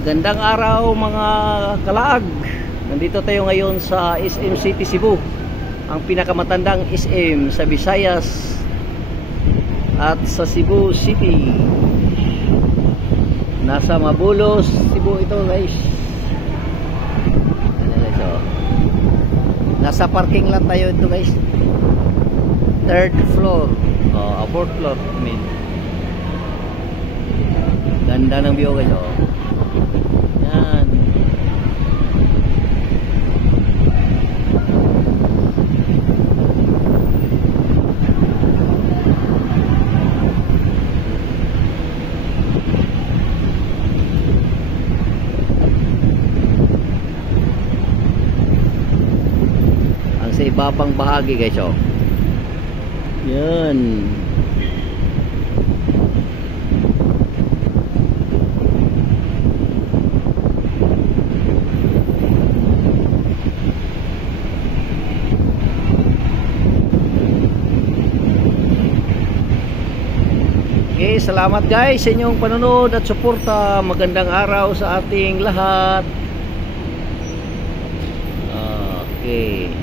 Gandang araw mga kalaag. Nandito tayo ngayon sa SM City, Cebu. Ang pinakamatandang SM sa Visayas at sa Cebu City. Nasa Mabulos, Cebu ito guys. Nasa parking lot tayo ito guys. Third floor. Fourth floor I mean. Ganda ng view guys. Yan. Ang sa ibabang bahagi guys. Yan. Okay, salamat guys sa inyong panonood at suporta. Magandang araw sa ating lahat. Okay.